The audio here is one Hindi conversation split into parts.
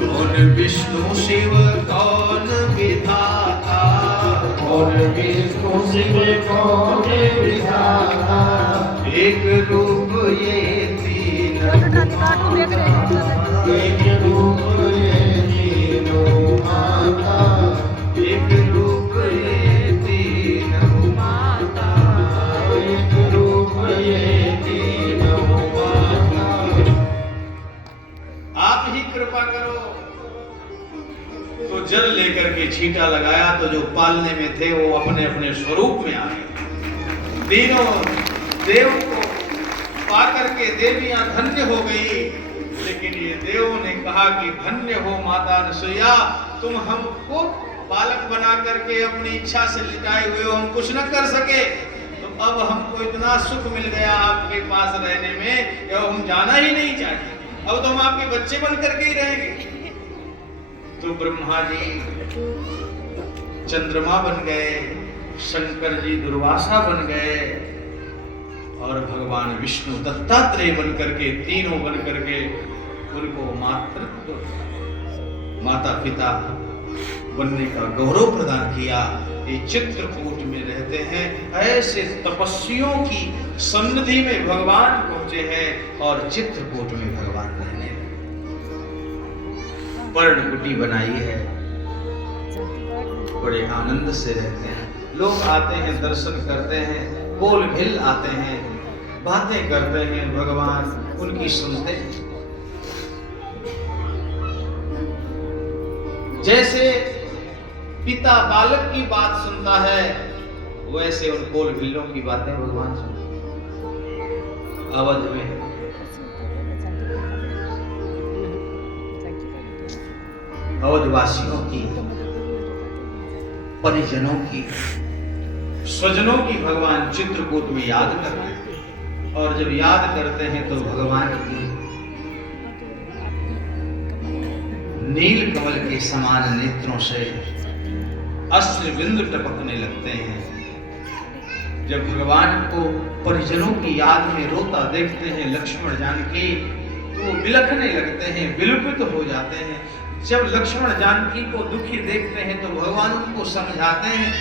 कौन विष्णु शिव कौन विधाता, कौन विष्णु शिव कौन विधाता, एक रूप ये तीन, एक रूप ये तीनों माता, एक रूप ये तीनों माता। एक रूप ये तीनों माता। आप ही कृपा करो। तो जल लेकर के छींटा लगाया तो जो पालने में थे वो अपने अपने स्वरूप में आए। तीनों देव को पाकर के देवियां धन्य हो गई, लेकिन ये देवों ने कहा कि धन्य हो माता अनसुईया, तुम हमको बालक बना करके अपनी इच्छा से लिटाए हुए हो, हम कुछ न कर सके, तो अब हमको इतना सुख मिल गया आपके पास रहने में कि अब हम जाना ही नहीं चाहिए, अब तो हम आपके बच्चे बन करके ही रहेंगे। तो ब्रह्मा जी चंद्रमा बन गए, शंकर जी दुर्वासा बन गए, और भगवान विष्णु दत्तात्रेय बन करके, तीनों बन करके उनको मातृत्व, माता पिता बनने का गौरव प्रदान किया। ये चित्रकूट में रहते हैं, ऐसे तपस्वियों की सन्निधि में भगवान पहुंचे हैं और चित्रकूट में भगवान रहने लगे। पर्णकुटी बनाई है, बड़े आनंद से रहते हैं, लोग आते हैं, दर्शन करते हैं, बोल भिल आते हैं, बातें करते हैं, भगवान उनकी सुनते हैं। जैसे पिता बालक की बात सुनता है, वैसे उन बोल भिल्लों की बातें भगवान सुनते हैं। अवध में अवधवासियों की, परिजनों की, स्वजनों की भगवान चित्रकूट में याद करते हैं, और जब याद करते हैं तो भगवान की नील कमल के समान नेत्रों से अश्रु बिंदु टपकने लगते हैं। जब भगवान को परिजनों की याद में रोता देखते हैं लक्ष्मण जानकी, तो वो बिलखने लगते हैं, विलुप्त हो जाते हैं। जब लक्ष्मण जानकी को दुखी देखते हैं तो भगवान उनको समझाते हैं,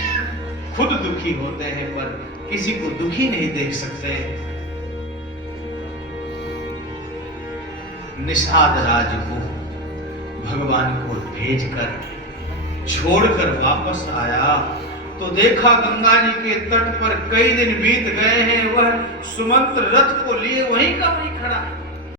खुद दुखी होते हैं पर किसी को दुखी नहीं देख सकते। निषाद राज को भगवान को भेजकर छोड़कर वापस आया तो देखा गंगा जी के तट पर कई दिन बीत गए हैं, वह सुमंत्र रथ को लिए वहीं का वहीं खड़ा है।